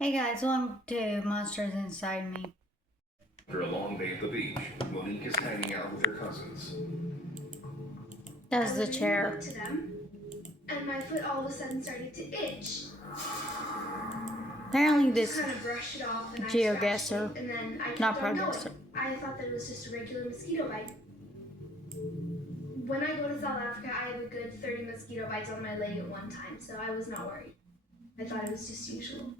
Hey guys, welcome to Monsters Inside Me. After a long day at the beach, Monique is hanging out with her cousins. That's I the was reading a chair. book to them, and my foot all of a sudden started to itch. Apparently I this just kind of brushed it off and I scratched geogussr, it, and then I not kept on going. progressor. I thought that it was just a regular mosquito bite. When I go to South Africa, I have a good 30 mosquito bites on my leg at one time, so I was not worried. I thought it was just usual.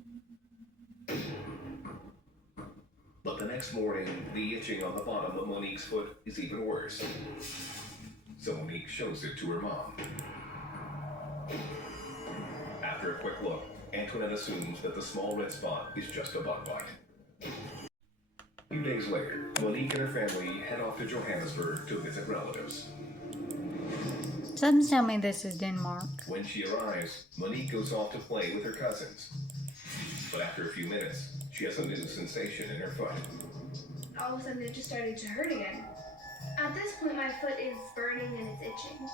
But the next morning, the itching on the bottom of Monique's foot is even worse. So Monique shows it to her mom. After a quick look, Antoinette assumes that the small red spot is just a bug bite. A few days later, Monique and her family head off to Johannesburg to visit relatives. Some tell me this is Denmark. When she arrives, Monique goes off to play with her cousins. But after a few minutes, she has a new sensation in her foot. All of a sudden, it just started to hurt again. At this point, my foot is burning and it's itching.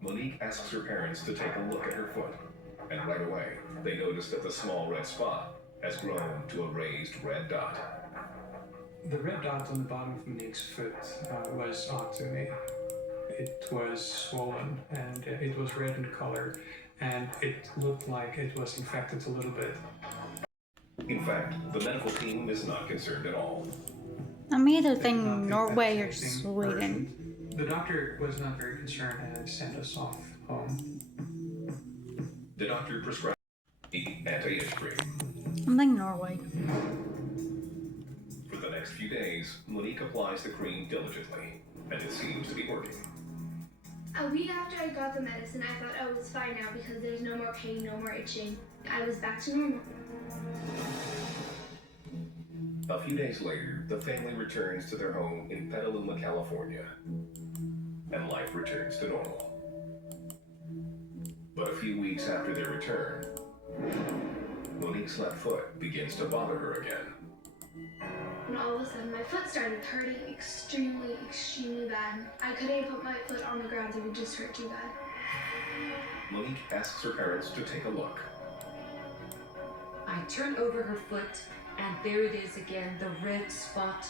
Monique asks her parents to take a look at her foot, and right away, they notice that the small red spot has grown to a raised red dot. The red dot on the bottom of Monique's foot was odd to me. It was swollen and it was red in color, and it looked like it was infected a little bit. In fact, the medical team is not concerned at all. I'm either They did not thinking think Norway that or anything Sweden. urgent. The doctor was not very concerned and sent us off home. The doctor prescribed anti-itch cream. I'm thinking Norway. For the next few days, Monique applies the cream diligently, and it seems to be working. A week after I got the medicine, I thought, oh, it's fine now because there's no more pain, no more itching. I was back to normal. A few days later, the family returns to their home in Petaluma, California, and life returns to normal. But a few weeks after their return, Monique's left foot begins to bother her again. And all of a sudden, my foot started hurting extremely, extremely bad. I couldn't even put my foot on the ground, it would just hurt too bad. Monique asks her parents to take a look. I turn over her foot, and there it is again, the red spot.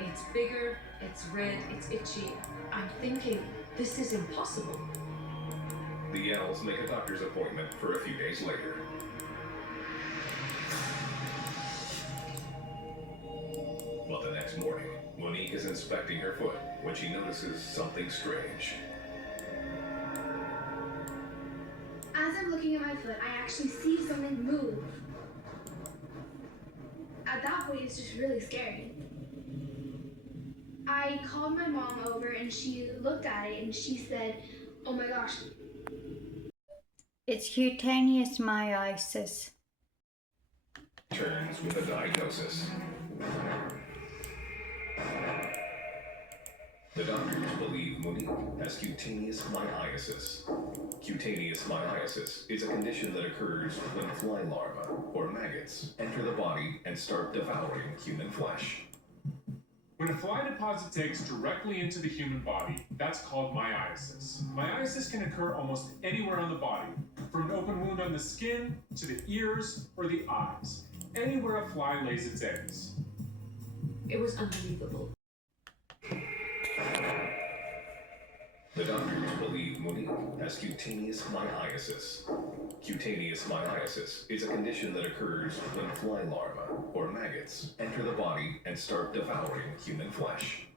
It's bigger, it's red, it's itchy. I'm thinking, this is impossible. The Yells make a doctor's appointment for a few days later. But the next morning, Monique is inspecting her foot when she notices something strange. As I'm looking at my foot, I actually see something move. At that point, it's just really scary. I called my mom over and she looked at it and she said, oh my gosh. It's cutaneous myiasis. Turns with a diagnosis. The doctors believe Monique has cutaneous myiasis. Cutaneous myiasis is a condition that occurs when fly larvae, or maggots, enter the body and start devouring human flesh. When a fly deposit takes directly into the human body, that's called myiasis. Myiasis can occur almost anywhere on the body, from an open wound on the skin to the ears or the eyes, anywhere a fly lays its eggs. It was unbelievable. The doctors believe Monique has cutaneous myiasis. Cutaneous myiasis is a condition that occurs when fly larvae, or maggots, enter the body and start devouring human flesh.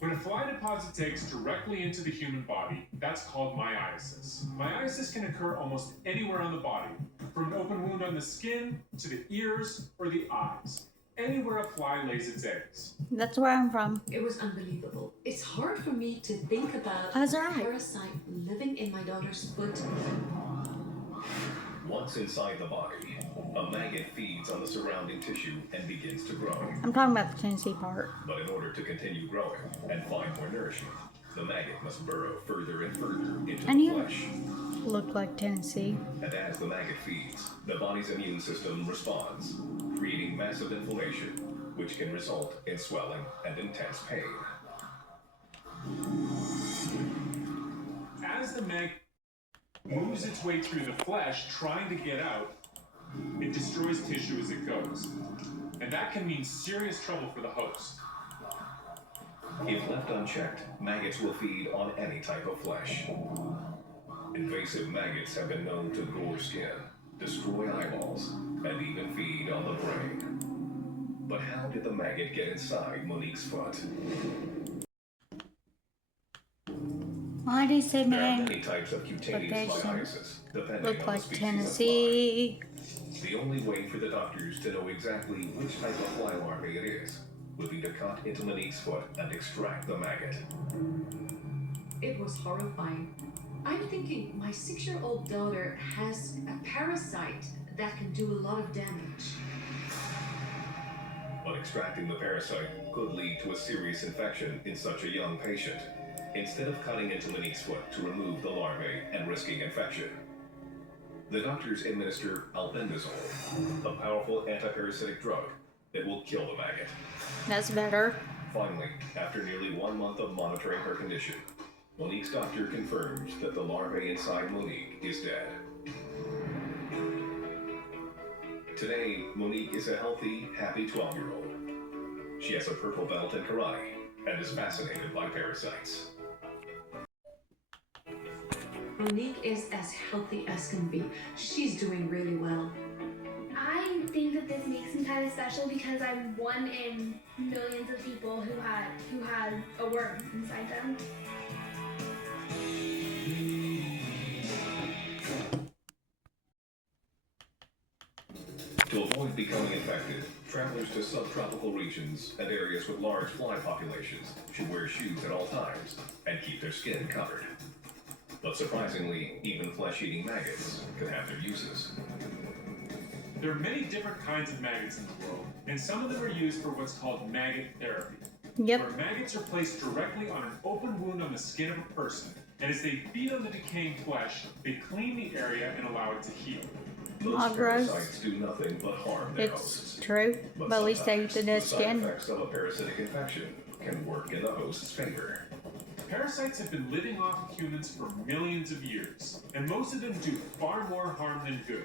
When a fly deposit takes directly into the human body, that's called myiasis. Myiasis can occur almost anywhere on the body, from an open wound on the skin to the ears or the eyes, anywhere a fly lays its eggs. That's where I'm from. It was unbelievable. It's hard for me to think about How's a that? parasite living in my daughter's foot. Once inside the body, a maggot feeds on the surrounding tissue and begins to grow. I'm talking about the Tennessee part. But in order to continue growing and find more nourishment, the maggot must burrow further and further into And the you flesh. look like Tennessee. And as the maggot feeds, the body's immune system responds, creating massive inflammation, which can result in swelling and intense pain. maggot moves its way through the flesh trying to get out, it destroys tissue as it goes. And that can mean serious trouble for the host. If left unchecked, maggots will feed on any type of flesh. Invasive maggots have been known to gore skin, destroy eyeballs, and even feed on the brain. But how did the maggot get inside Monique's foot? Why do you say There are man? many types of cutaneous myiasis, depending Look on like the species Tennessee. of fly. The only way for the doctors to know exactly which type of fly larvae it is would be to cut into Monique's foot and extract the maggot. It was horrifying. I'm thinking my 6-year-old daughter has a parasite that can do a lot of damage. But extracting the parasite could lead to a serious infection in such a young patient. Instead of cutting into Monique's foot to remove the larvae and risking infection, the doctors administer albendazole, a powerful antiparasitic drug that will kill the maggot. That's better. Finally, after nearly 1 month of monitoring her condition, Monique's doctor confirms that the larvae inside Monique is dead. Today, Monique is a healthy, happy 12-year-old. She has a purple belt in karate and is fascinated by parasites. Monique is as healthy as can be. She's doing really well. I think that this makes me kind of special because I'm one in millions of people who had a worm inside them. To avoid becoming infected, travelers to subtropical regions and areas with large fly populations should wear shoes at all times and keep their skin covered. But surprisingly, even flesh-eating maggots can have their uses. There are many different kinds of maggots in the world, and some of them are used for what's called maggot therapy. Yep. Where maggots are placed directly on an open wound on the skin of a person, and as they feed on the decaying flesh, they clean the area and allow it to heal. Most gross. parasites do nothing but harm their It's hosts. true. But at least they eat the dead the side skin. effects of a parasitic infection can work in the host's favor. Parasites have been living off of humans for millions of years, and most of them do far more harm than good.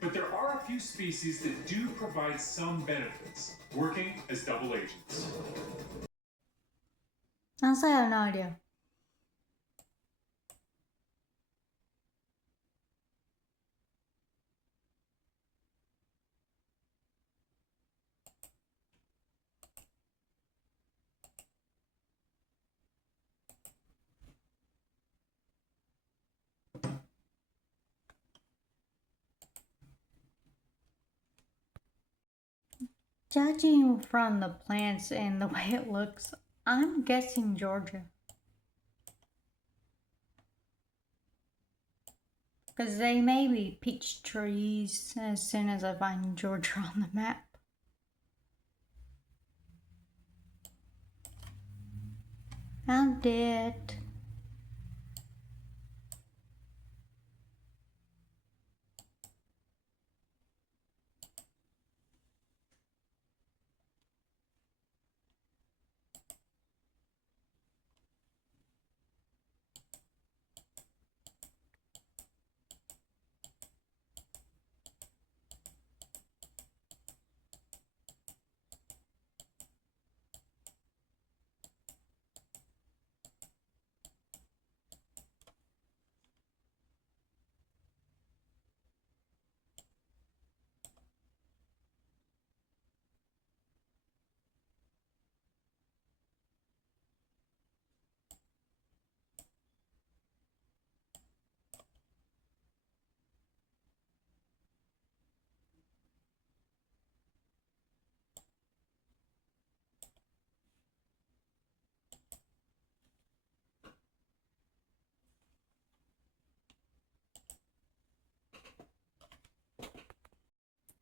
But there are a few species that do provide some benefits, working as double agents. Honestly, I have no idea. Judging from the plants and the way it looks, I'm guessing Georgia. Because they may be peach trees as soon as I find Georgia on the map. Found it.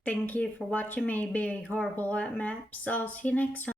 Thank you for watching me be horrible at maps. I'll see you next time.